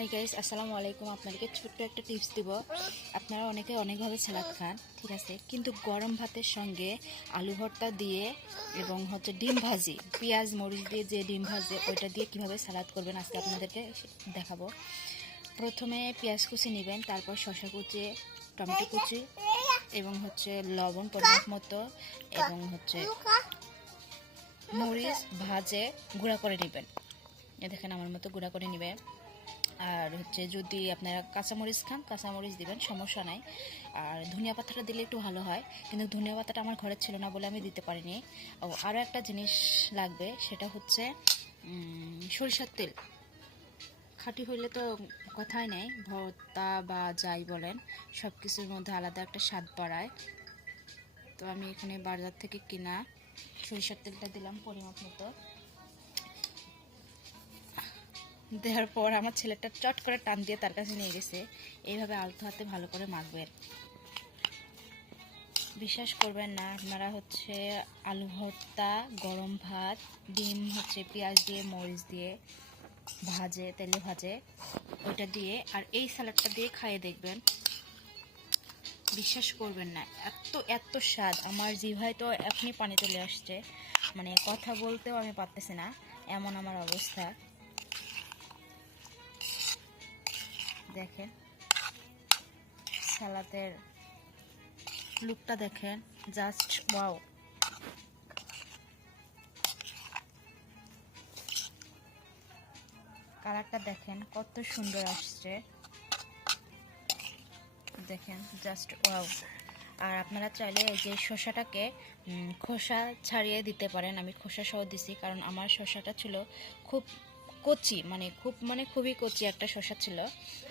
Hi guys আসসালামু আলাইকুম। আপনাদেরকে ছোট্ট একটা টিপস দিব। আপনারা অনেকে অনেকভাবে সালাদ খান, ঠিক আছে? কিন্তু গরম ভাতের সঙ্গে আলু ভর্তা দিয়ে এবং হচ্ছে ডিম ভাজি, পেঁয়াজ, মরিচ দিয়ে যে ডিম ভাজে, ওইটা দিয়ে কীভাবে সালাদ করবেন আজকে আপনাদেরকে দেখাবো। প্রথমে পেঁয়াজ কুচি নেবেন, তারপর শসা কুচি, টমেটো কুচি এবং হচ্ছে লবণ পরিমাপ মতো এবং হচ্ছে মরিচ ভাজে গুঁড়া করে নেবেন। এ দেখেন আমার মতো গুঁড়া করে নেবেন আর হচ্ছে যদি আপনারা কাঁচামরিচ খান, কাঁচামরিচ দেবেন, সমস্যা নাই। আর ধনিয়া পাতাটা দিলে একটু ভালো হয়, কিন্তু ধনিয়া পাতাটা আমার ঘরে ছিল না বলে আমি দিতে পারিনি। ও আরও একটা জিনিস লাগবে, সেটা হচ্ছে সরিষার তেল। খাঁটি হইলে তো কথাই নেই, ভর্তা বা যাই বলেন সব কিছুর মধ্যে আলাদা একটা স্বাদ বাড়ায়। তো আমি এখানে বাজার থেকে কিনা সরিষার তেলটা দিলাম পরিমাপ মতো। দেওয়ার পর আমার ছেলেটা চট করে টান দিয়ে তার কাছে নিয়ে গেছে। এইভাবে আলতো হাতে ভালো করে মাখবেন। বিশ্বাস করবেন না, আপনারা হচ্ছে আলু ভর্তা, গরম ভাত, ডিম হচ্ছে পেঁয়াজ দিয়ে, মরিচ দিয়ে ভাজে, তেলে ভাজে, ওইটা দিয়ে আর এই স্যালাডটা দিয়ে খাইয়ে দেখবেন। বিশ্বাস করবেন না, এত এত স্বাদ। আমার জিভায় তো এখনই পানি চলে আসছে। মানে কথা বলতেও আমি পারতেছি না, এমন আমার অবস্থা। দেখেন। সালাদের লুকটা দেখেন। জাস্ট ওয়াও কালারটা দেখেন, কত সুন্দর আসছে। দেখেন জাস্ট ওয়াও আর আপনারা চাইলে এই যে শসাটাকে খোসা ছাড়িয়ে দিতে পারেন। আমি খোসা সহ দিছি, কারণ আমার শসাটা ছিল খুব কচি মানে খুব মানে খুবই কচি একটা শশা ছিল।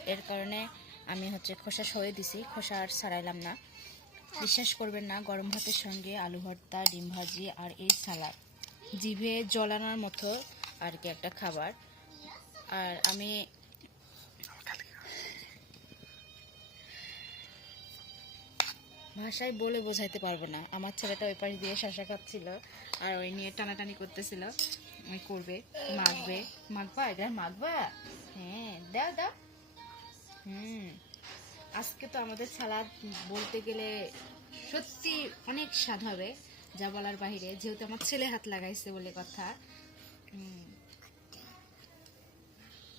এর কারণে আমি হচ্ছে খোসা সয়ে দিছি, খোসা আর ছাড়াইলাম না। বিশ্বাস করবেন না, গরম ভাতের সঙ্গে আলু ভর্তা, ডিম ভাজি আর এই সালাদ। জিভে জলানোর মতো আর কি একটা খাবার। আর আমি ভাষায় বলে বোঝাইতে পারব না। আমার ছেলেটা ওই পাশ দিয়ে শাসা খাচ্ছিল আর ওই নিয়ে টানাটানি করতেছিল। ওই করবে, মাখবে। মাখবা? এটা মাখবা? হ্যাঁ দাও দাও। হুম। আজকে তো আমাদের সালাদ বলতে গেলে সত্যি অনেক স্বাদ হবে, যা বলার বাহিরে। যেহেতু আমার ছেলে হাত লাগাইছে বলে কথা।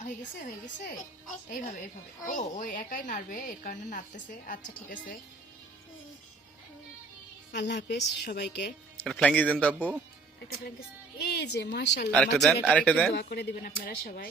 হয়ে গেছে হয়ে গেছে? এইভাবে এইভাবে। ও ওই একাই নাড়বে, এর কারণে নাড়তেছে। আচ্ছা ঠিক আছে। আল্লাহ হাফেজ সবাইকে। একটা ফ্ল্যাঙ্গি দেন তো আব্বু। একটা এই যে মাশাআল্লাহ আরেকটা দেন, আরেকটা দেন। দোয়া করে দিবেন আপনারা সবাই।